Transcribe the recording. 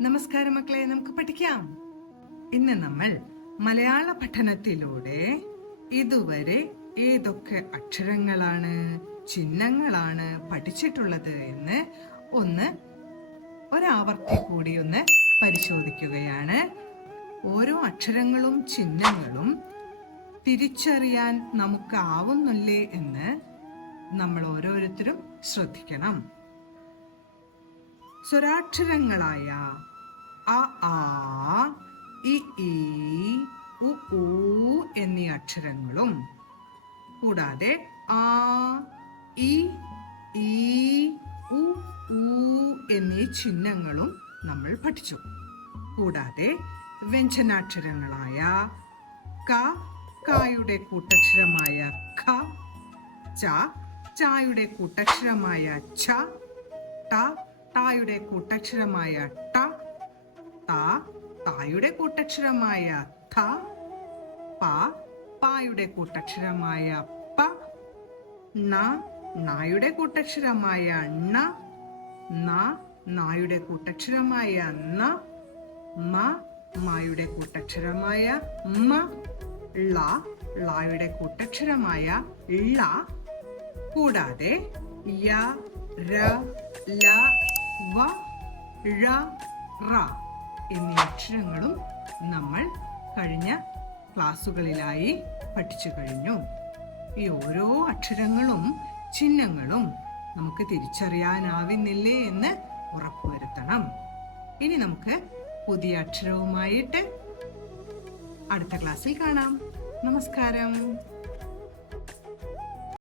നമസ്കാരം മക്കളെ, നമുക്ക് പഠിക്കാം. ഇന്ന് നമ്മൾ മലയാള പഠനത്തിലൂടെ ഇതുവരെ ഏതൊക്കെ അക്ഷരങ്ങളാണ്, ചിഹ്നങ്ങളാണ് പഠിച്ചിട്ടുള്ളത് എന്ന് ഒരാവർത്തി കൂടി പരിശോധിക്കുകയാണ്. ഓരോ അക്ഷരങ്ങളും ചിഹ്നങ്ങളും തിരിച്ചറിയാൻ നമുക്ക് ആവുന്നില്ലേ എന്ന് നമ്മൾ ഓരോരുത്തരും ശ്രദ്ധിക്കണം. സ്വരാക്ഷരങ്ങളായ അ, ആ, ഇ, ഈ, ഉ, ഊ എന്നീ അക്ഷരങ്ങളും കൂടാതെ ആ, ഇ, ഈ, ഉ, ഊ എന്നീ ചിഹ്നങ്ങളും നമ്മൾ പഠിച്ചു. കൂടാതെ വ്യഞ്ജനാക്ഷരങ്ങളായ ക, കായുടെ കൂട്ടക്ഷരമായ ഖ, ച, ചായുടെ കൂട്ടക്ഷരമായ ഛ, ട, ടായുടെ കൂട്ടക്ഷരമായ ട, ത, തായുടെ കൂട്ടക്ഷരമായ ഥ, പ, പായുടെ കൂട്ടക്ഷരമായ പ, ന, നായുടെ കൂട്ടക്ഷരമായ ണ, ന, നായുടെ കൂട്ടക്ഷരമായ ന, മ, മായുടെ കൂട്ടക്ഷരമായ മ, ള, ളായുടെ കൂട്ടക്ഷരമായ ള, കൂടാതെ യ, ര, ല, വ, ഴ, റ എന്നീ അക്ഷരങ്ങളും നമ്മൾ കഴിഞ്ഞ ക്ലാസ്സുകളിലായി പഠിച്ചു കഴിഞ്ഞു. ഈ ഓരോ അക്ഷരങ്ങളും ചിഹ്നങ്ങളും നമുക്ക് തിരിച്ചറിയാനാവുന്നില്ലേ എന്ന് ഉറപ്പുവരുത്തണം. ഇനി നമുക്ക് പുതിയ അക്ഷരവുമായിട്ട് അടുത്ത ക്ലാസ്സിൽ കാണാം. നമസ്കാരം.